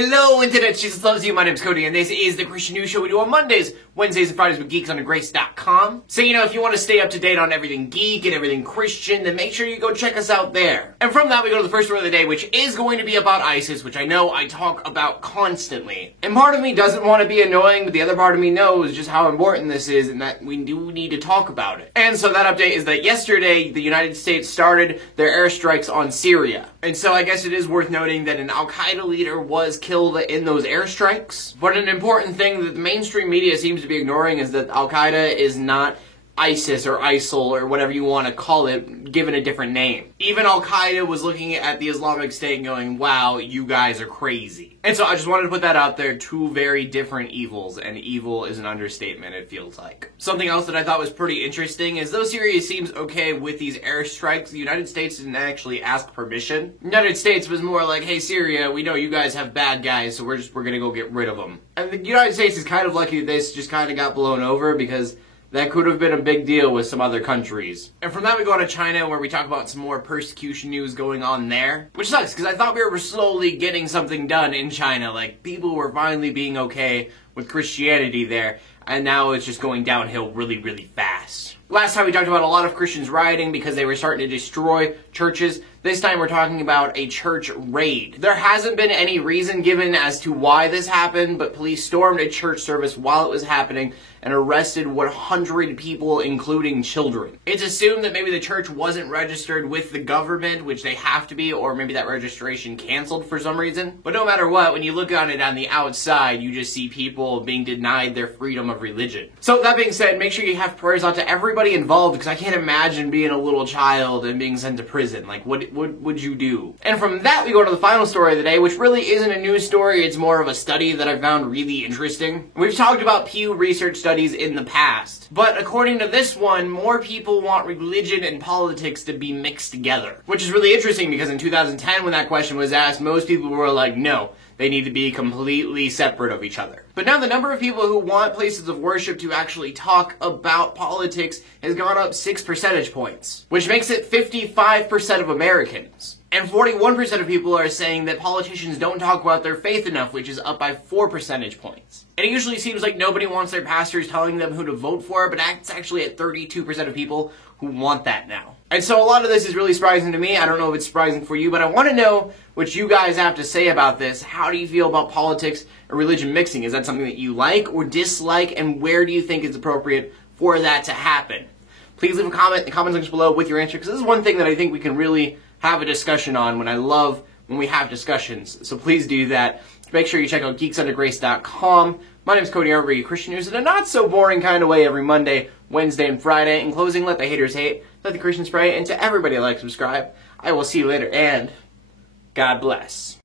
Hello Internet, Jesus loves you, my name's Cody, and this is the Christian News Show we do on Mondays, Wednesdays, and Fridays with GeeksUnderGrace.com. So, if you want to stay up to date on everything geek and everything Christian, then make sure you go check us out there. And from that, we go to the first story of the day, which is going to be about ISIS, which I know I talk about constantly. And part of me doesn't want to be annoying, but the other part of me knows just how important this is and that we do need to talk about it. And so that update is that yesterday, the United States started their airstrikes on Syria. And so I guess it is worth noting that an Al-Qaeda leader was killed in those airstrikes. But an important thing that the mainstream media seems to be ignoring is that Al-Qaeda is not ISIS or ISIL or whatever you want to call it, given a different name. Even Al-Qaeda was looking at the Islamic State going, wow, you guys are crazy. And so I just wanted to put that out there, two very different evils, and evil is an understatement, it feels like. Something else that I thought was pretty interesting is though Syria seems okay with these airstrikes, the United States didn't actually ask permission. The United States was more like, hey Syria, we know you guys have bad guys, so we're gonna go get rid of them. And the United States is kind of lucky that this just kind of got blown over because that could have been a big deal with some other countries. And from that we go on to China, where we talk about some more persecution news going on there. Which sucks, because I thought we were slowly getting something done in China. Like, people were finally being okay with Christianity there, and now it's just going downhill really, really fast. Last time we talked about a lot of Christians rioting because they were starting to destroy churches. This time we're talking about a church raid. There hasn't been any reason given as to why this happened, but police stormed a church service while it was happening and arrested 100 people, including children. It's assumed that maybe the church wasn't registered with the government, which they have to be, or maybe that registration canceled for some reason. But no matter what, when you look on it on the outside, you just see people being denied their freedom of religion. So that being said, make sure you have prayers out to everybody involved, because I can't imagine being a little child and being sent to prison. Like, what would you do? And from that, we go to the final story of the day, which really isn't a news story. It's more of a study that I found really interesting. We've talked about Pew Research studies in the past, but according to this one, more people want religion and politics to be mixed together. Which is really interesting because in 2010, when that question was asked, most people were like, no, they need to be completely separate of each other. But now the number of people who want places of worship to actually talk about politics has gone up 6 percentage points, which makes it 55% of Americans. And 41% of people are saying that politicians don't talk about their faith enough, which is up by 4 percentage points. And it usually seems like nobody wants their pastors telling them who to vote for, but it's actually at 32% of people who want that now. And so a lot of this is really surprising to me. I don't know if it's surprising for you, but I want to know what you guys have to say about this. How do you feel about politics and religion mixing? Is that something that you like or dislike, and where do you think it's appropriate for that to happen? Please leave a comment in the comment section below with your answer, because this is one thing that I think we can really have a discussion on when I love when we have discussions. So please do that. Make sure you check out GeeksUnderGrace.com. My name is Cody. I read Christian news in a not so boring kind of way every Monday, Wednesday, and Friday. In closing, let the haters hate, let the Christians pray, and to everybody like, subscribe. I will see you later, and God bless.